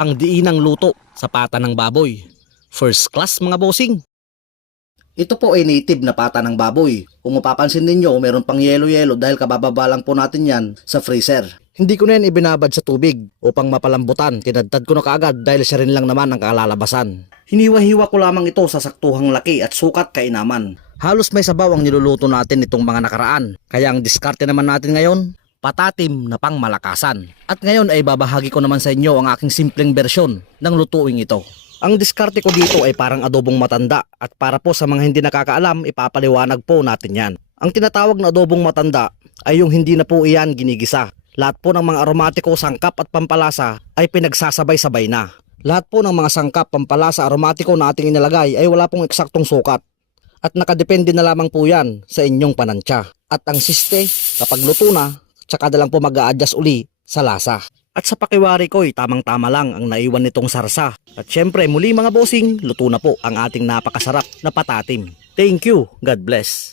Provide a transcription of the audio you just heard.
pangdiinang luto sa pata ng baboy. First class mga bossing. Ito po ay native na pata ng baboy. Kung mapapansin ninyo, meron pang yelo-yelo dahil kabababa lang po natin yan sa freezer. Hindi ko na yan ibinabad sa tubig upang mapalambutan. Tinadtad ko na kaagad dahil siya rin lang naman ang kalalabasan. Hiniwa-hiwa ko lamang ito sa saktuhang laki at sukat kainaman. Halos may sabaw ang niluluto natin itong mga nakaraan. Kaya ang diskarte naman natin ngayon, patatim na pang malakasan. At ngayon ay babahagi ko naman sa inyo ang aking simpleng bersyon ng lutuing ito. Ang diskarte ko dito ay parang adobong matanda at para po sa mga hindi nakakaalam, ipapaliwanag po natin yan. Ang tinatawag na adobong matanda ay yung hindi na po iyan ginigisa. Lahat po ng mga aromatiko, sangkap at pampalasa ay pinagsasabay-sabay na. Lahat po ng mga sangkap, pampalasa, aromatiko na ating inilagay ay wala pong eksaktong sukat. At nakadepende na lamang po yan sa inyong panansya. At ang siste, kapag luto na, tsaka na lang po mag-a-adjust uli sa lasa. At sa pakiwari ko, tamang-tama lang ang naiwan nitong sarsa. At syempre muli mga bossing, luto na po ang ating napakasarap na patatim. Thank you, God bless.